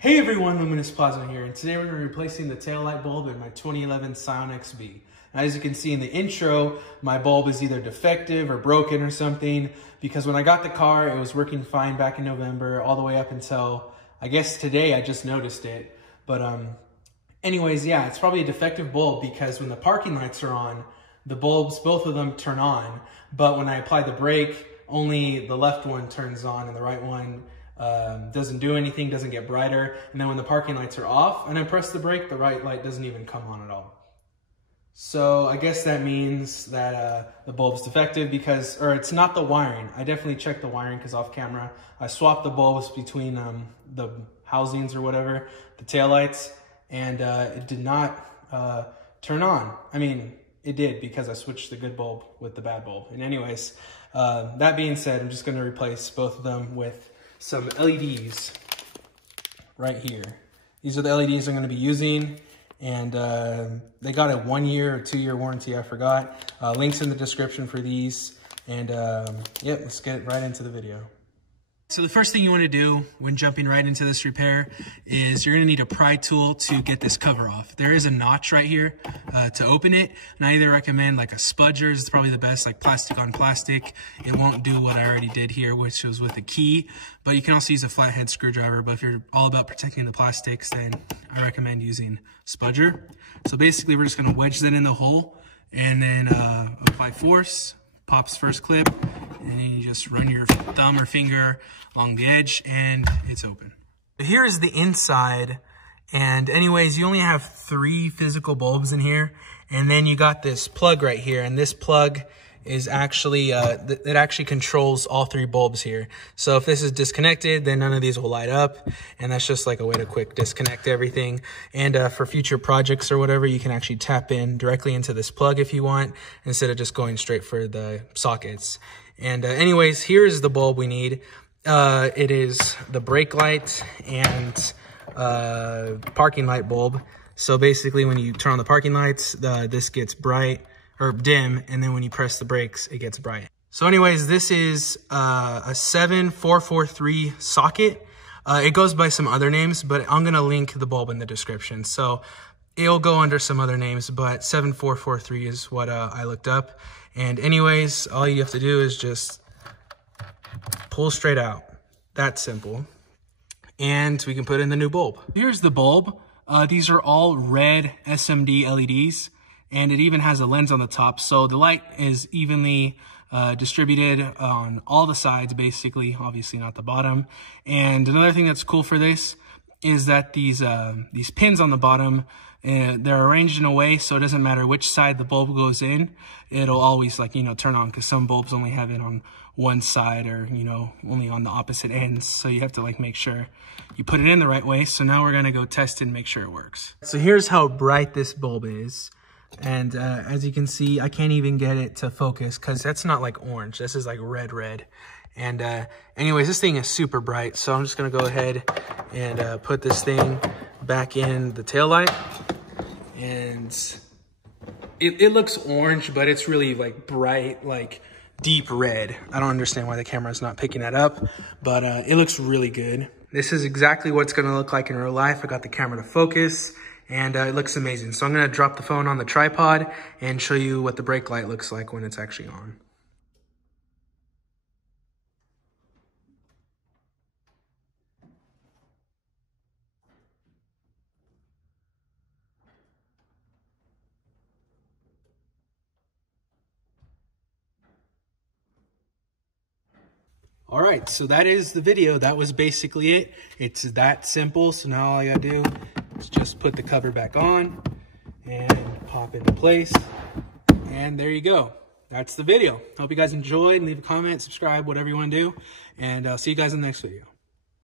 Hey everyone, Luminous here, and today we're going to be replacing the tail light bulb in my 2011 Scion XB. Now, as you can see in the intro, my bulb is either defective or broken or something, because when I got the car, it was working fine back in November, all the way up until, I guess today I just noticed it. But anyways, yeah, it's probably a defective bulb because when the parking lights are on, the bulbs, both of them turn on, but when I apply the brake, only the left one turns on and the right one doesn't do anything, doesn't get brighter. And then when the parking lights are off and I press the brake, the right light doesn't even come on at all. So I guess that means that the bulb's defective because, or it's not the wiring. I definitely checked the wiring because off camera, I swapped the bulbs between the housings or whatever, the taillights, and it did not turn on. I mean, it did because I switched the good bulb with the bad bulb. And anyways, that being said, I'm just gonna replace both of them with some LEDs right here. These are the LEDs I'm going to be using, and they got a 1 year or 2 year warranty, I forgot. Links in the description for these, and yep, let's get right into the video. So the first thing you want to do when jumping right into this repair is you're going to need a pry tool to get this cover off. There is a notch right here to open it, and I either recommend like a spudger is probably the best, like plastic on plastic. It won't do what I already did here, which was with a key, but you can also use a flathead screwdriver. But if you're all about protecting the plastics, then I recommend using spudger. So basically we're just going to wedge that in the hole and then apply force. Pops first clip, and then you just run your thumb or finger along the edge and it's open. Here is the inside, and anyways, you only have 3 physical bulbs in here, and then you got this plug right here, and this plug is actually, it actually controls all 3 bulbs here. So if this is disconnected, then none of these will light up, and that's just like a way to quick disconnect everything. And for future projects or whatever, you can actually tap in directly into this plug if you want, instead of just going straight for the sockets. And anyways, here's the bulb we need. It is the brake light and parking light bulb. So basically when you turn on the parking lights, this gets bright or dim, and then when you press the brakes, it gets bright. So anyways, this is a 7443 socket. It goes by some other names, but I'm gonna link the bulb in the description. So it'll go under some other names, but 7443 is what I looked up. And anyways, all you have to do is just pull straight out. That's simple. And we can put in the new bulb. Here's the bulb. These are all red SMD LEDs. And it even has a lens on the top, so the light is evenly distributed on all the sides, basically, obviously not the bottom. And another thing that's cool for this is that these pins on the bottom, they're arranged in a way so it doesn't matter which side the bulb goes in, it'll always, like, you know, turn on, because some bulbs only have it on one side, or, you know, only on the opposite ends. So you have to like make sure you put it in the right way. So now we're gonna go test it and make sure it works. So here's how bright this bulb is. And as you can see, I can't even get it to focus because that's not like orange. This is like red. And anyways, this thing is super bright. So I'm just going to go ahead and put this thing back in the tail light. And it looks orange, but it's really like bright, like deep red. I don't understand why the camera is not picking that up, but it looks really good. This is exactly what it's going to look like in real life. I got the camera to focus. And it looks amazing. So I'm gonna drop the phone on the tripod and show you what the brake light looks like when it's actually on. All right, so that is the video. That was basically it. It's that simple. So now all I gotta do is just put the cover back on and pop into place. And there you go. That's the video. Hope you guys enjoyed, and leave a comment, subscribe, whatever you wanna do. And I'll see you guys in the next video.